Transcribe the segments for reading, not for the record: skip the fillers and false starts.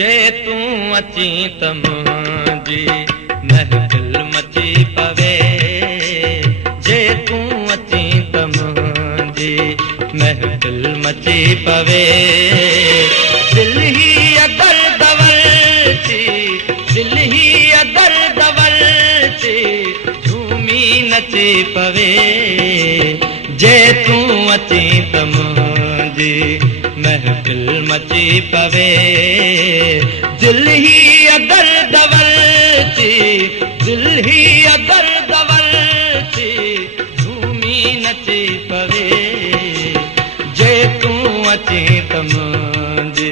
जे तू अची त मुंहिंजी महफ़िल मची पवे। जे तू अची त मुंहिंजी महफ़िल मची पवे। दिल ही अदर दवल थी, दिल ही अदर दवल थी झूमी नची पवे। जे तू अची त मुंहिंजी महफ़िल मची पवे। दिल ही अदर दवल थी, दिल ही अदर दवल थी झूमी नची पवे। जे तू अची त मुंहिंजी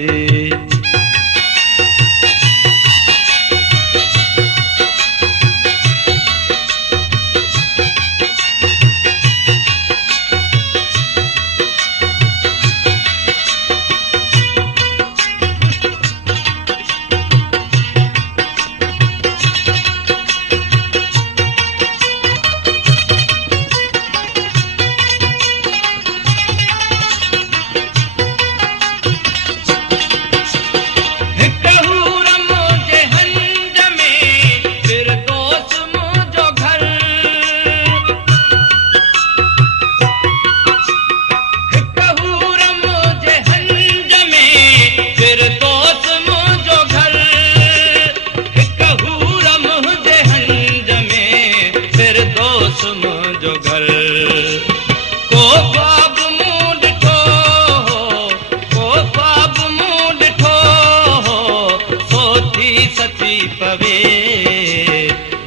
पवे।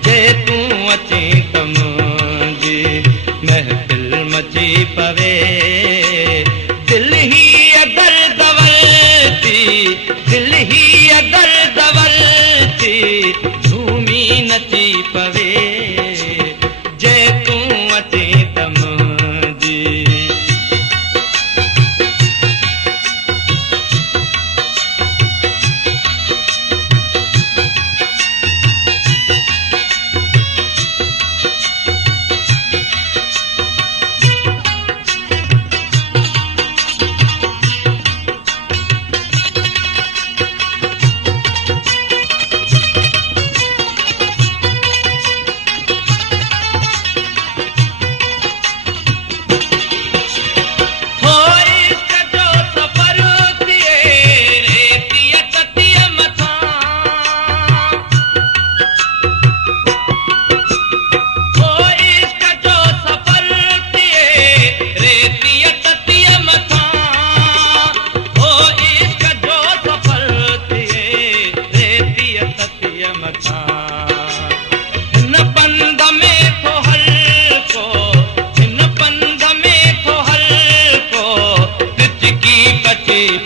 जे तू अची त मुंहिंजी महफ़िल मची पवे। दिल ही अदर दवल थी, दिल ही अदर दवल थी झूमी नची पवे। जे तू अची त मुंहिंजी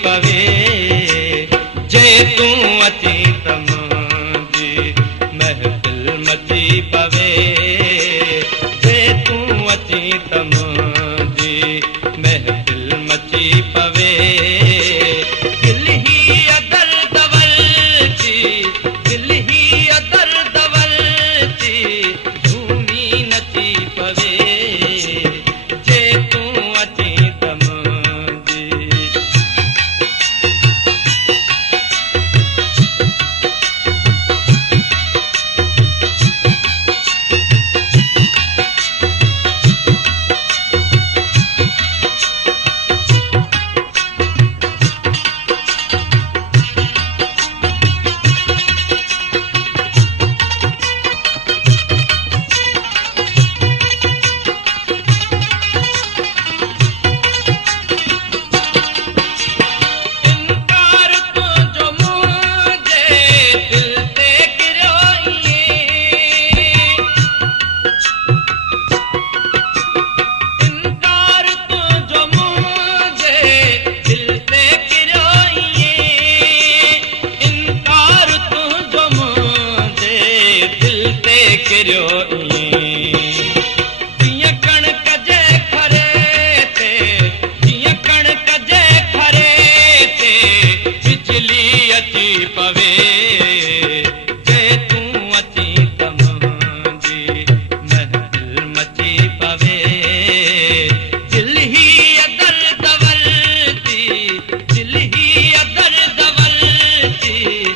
पवे। जे तू अची त मुंहिंजी महफ़िल मची पवे। जे तू अची त मुंहिंजी महफ़िल मची पवे। दिल ही अदर दवल थी, दिल ही अदर दवल थी झूमी नची पवे। जे तू अची त मुंहिंजी दिल ही अदर दवल थी।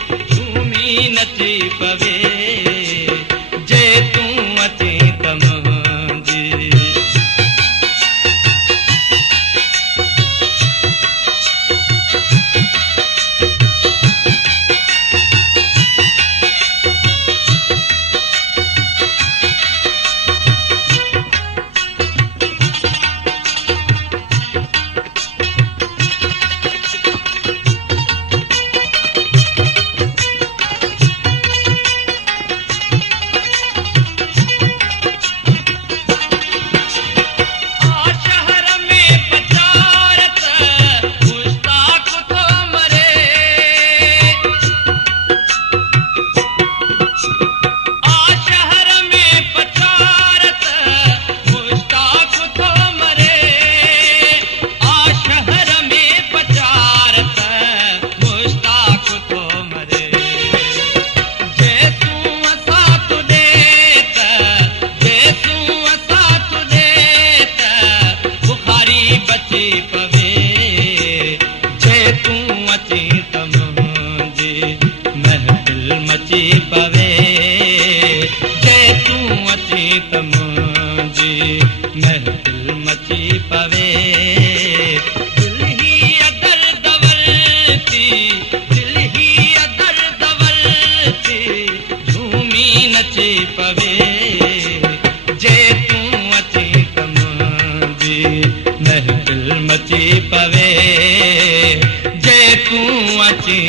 बची पवे जे तू अची त मुंहिंजी महफ़िल मची पवे जे तू अची त मुंहिंजी महफ़िल मची पवे दिल ही अदर दवर थी दिल ही अदर दवर थी झूमी नची पवे जे तू अची त मुंहिंजी महफ़िल मची पवे जे तू अची